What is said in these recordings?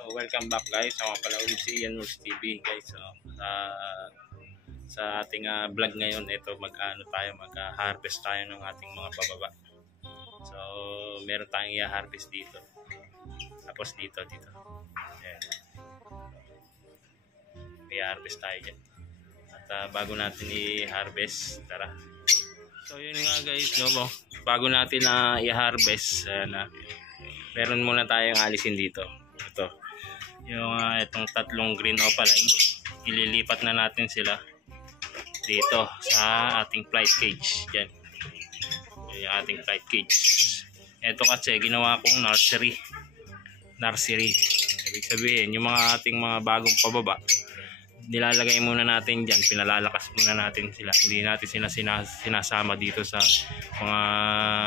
So welcome back guys, ako pala ulit si Ian Moores TV guys. So, sa ating vlog ngayon, ito mag-harvest tayo ng ating mga pababa. So meron tayong i-harvest dito. Tapos dito. Ayan. I-harvest tayo dyan. At bago natin i-harvest, tara. So yun nga guys, no, bago natin i-harvest, meron muna tayong alisin dito. Ito, yung itong tatlong green opaline, ililipat na natin sila dito sa ating flight cage. Yan, yung ating flight cage. Ito kasi ginawa kong nursery. Ibig sabihin, yung ating mga bagong pababa, nilalagay muna natin dyan, pinalalakas muna natin sila. Hindi natin sila sinasama dito sa mga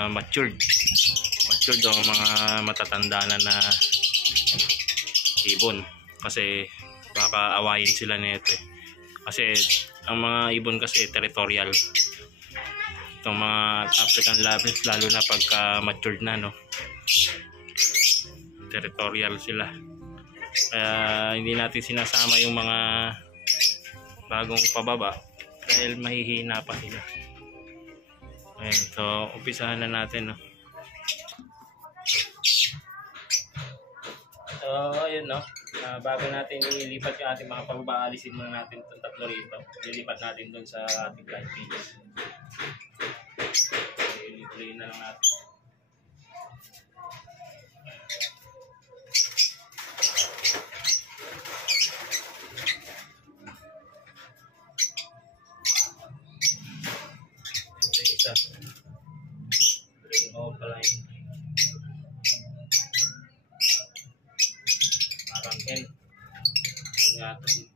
matured o mga matatanda na ibon, kasi baka awayin sila nito kasi ang mga ibon kasi territorial. Itong mga African Lovers, lalo na pagka matured na, no, territorial sila. Kaya hindi natin sinasama yung mga bagong pababa dahil mahihina pa sila. Ayan, so umpisahan na natin, no. So ayun, no, bago natin ilipat yung ating mga pababa, alisin muna natin itong tatlo rito. Lilipat natin doon sa ating flight cage. So ilituloy na lang natin. Ito isa, green opaline, parang hen, ingatan.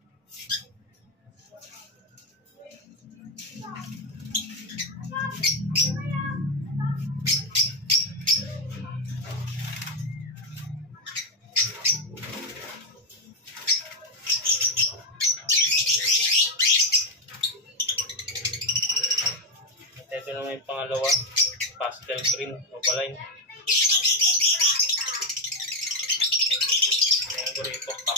Ito naman yung pangalawa, pastel green opaline. Ayan ko rito, pop.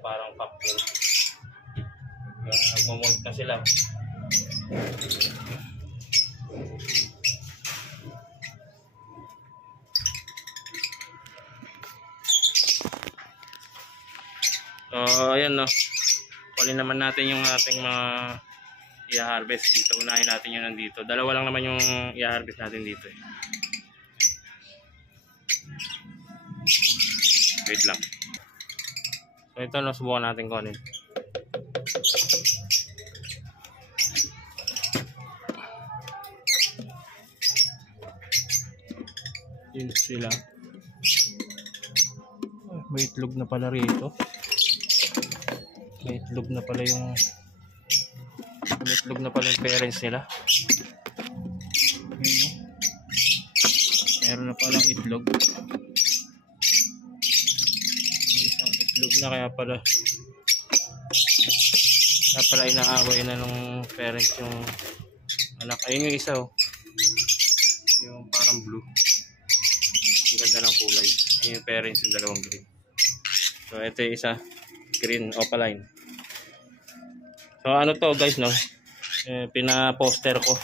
Parang pop din. Nagmamold na sila. So ayan, no, kunin naman natin yung ating mga i-harvest dito. Unahin natin yung nandito. Dalawa lang naman yung i-harvest natin dito eh. Wait lang. So ito, no, subukan natin kunin. Yun sila. May itlog na pala rito. May itlog na pala yung parents nila. Meron na palang itlog. May isang itlog na, kaya pala inaaway na nung parents yung anak. Ayun yung isa, oh. Yung parang blue. Ang ganda ng kulay. Ayun yung parents, yung dalawang green. So ito yung isa, green opaline. So ano to guys, no, pina-poster ko.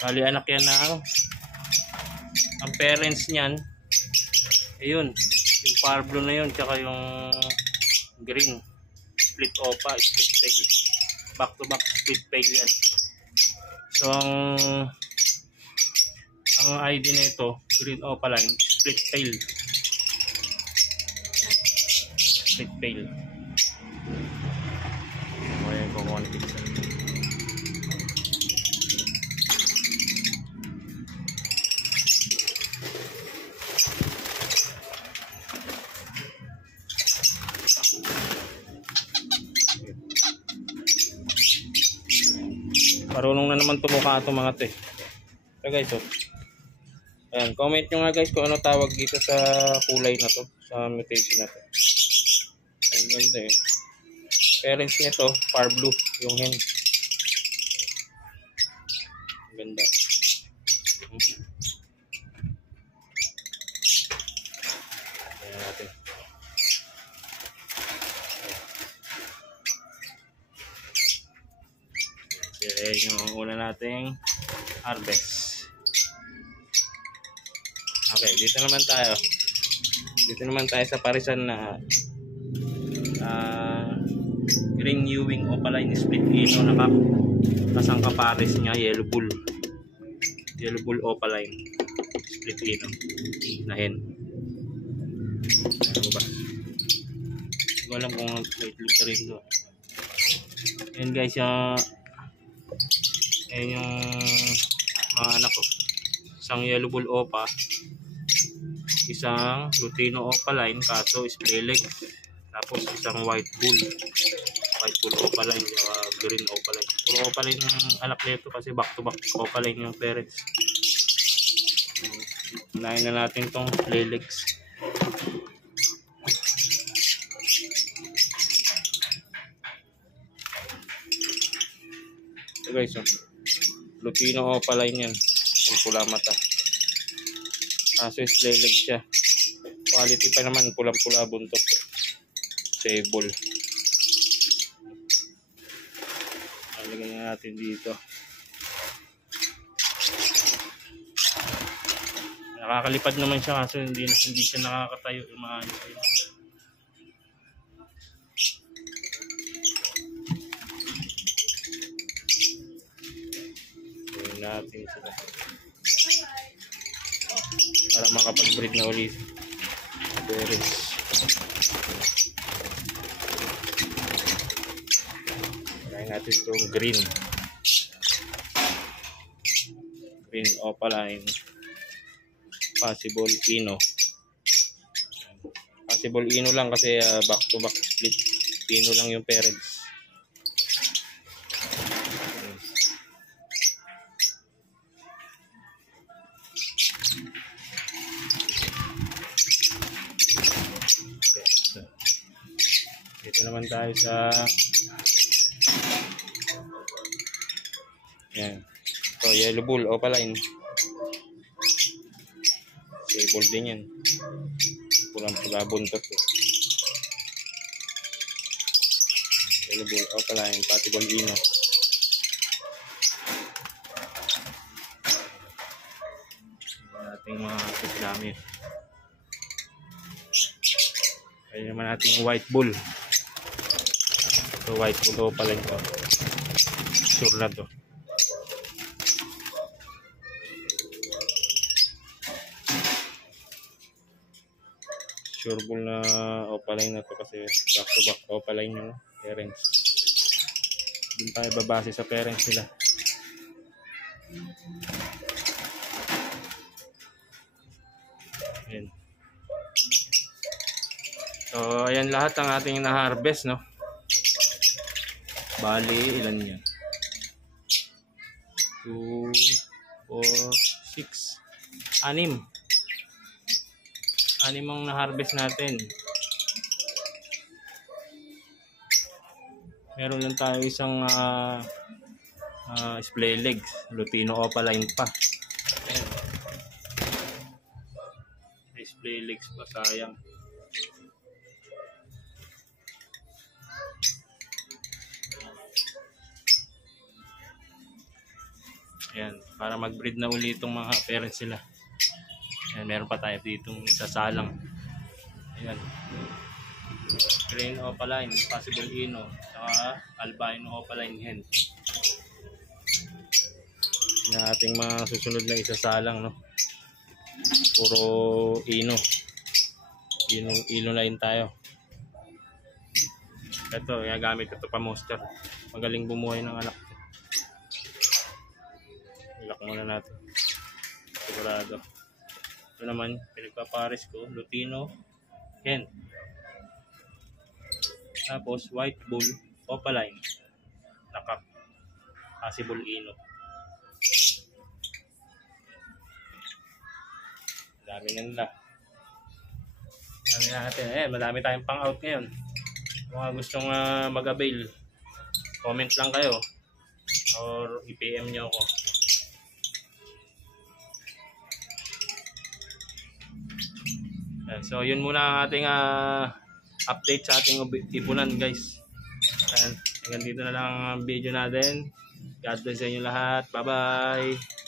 Bali anak yan na, ano, ang parents niyan, ayun, yung parblo na yun, tsaka yung green, split opa, split peg, back to back split peg yan. So ang ID na ito, green opaline, split tail. Split tail. Ayan ko kung ano pizza. Marunong na naman tumukha itong mga ito eh. So guys, oh. Ayan, comment nyo nga guys kung ano tawag dito sa kulay na to, sa mutation na to. Ang ganda eh. Parents nito, far blue, yung hen. Ang ganda. Ayan natin. Ayan yung una nating harvest. Okay, dito naman tayo. Dito naman tayo sa parisan na green Ewing Opaline split ino na kap. Kasang kapares niya yellow bull. Yellow bull Opaline split ino na hen. Ano ba? Hindi ko alam kung wait look na rin to. Ayan guys, ayan yung mga anak ko. Isang yellow bull opa, isang lutino opaline kaso splay leg, tapos isang white bull opaline, green opaline. Puro opaline yung anak nito kasi back to back opaline yung parents. Unahin na natin tong splay legs. Ito guys, lutino opaline yan, yung pula mata. Kaso splay leg siya. Quality pa naman, pulang-pula buntot. Sable. Lagyan na natin dito. Nakakalipad naman siya kaso hindi siya nakakatayo yung maayos. Gawin natin sila para makapag-breed na ulit. Parents. Try natin itong green opaline possible ino. Possible ino lang kasi back to back split ino lang yung parents. Dito naman tayo sa yan. So yellow bull opaline. Sable din yan. Pulang-pula buntot. Yellow bull opaline possible ino. Ating mga kislami. Kaya naman natin white bull. So white bull opaline ko. Sure na to. Sure bull na opaline na to kasi back to back opaline yung parents. Doon tayo babase sa parents nila. Ayan. So ayan lahat ang ating na-harvest, no? Bali ilan yan? 2, 4, 6, 6 ang na-harvest natin. Meron lang tayo isang splay legs, lutino opaline pa. Ayan. Display legs pa, sayang. Ayan, para mag-breed na ulit itong mga parents sila. Ayan, meron pa tayo ditong isasalang. Ayan. Green opaline, possible ino, saka albino opaline hen. Yung ating mga susunod na isasalang, no? Puro ino. Ino na yun tayo. Ito, gagamit ko ito pa monster. Magaling bumuhay ng anak. Ilak muna natin. Sigurado. Ito naman, pinagpapares ko, lutino hen. Tapos white bull opaline nakap possible ino. Dami nila. Dami natin. Madami tayong pang-out ngayon. Kung mga gustong mag-avail, comment lang kayo. Or i-PM nyo ako. So yun muna ang ating update sa ating ipunan guys. Hanggang dito na lang ang video natin. God bless sa inyo lahat. Bye bye.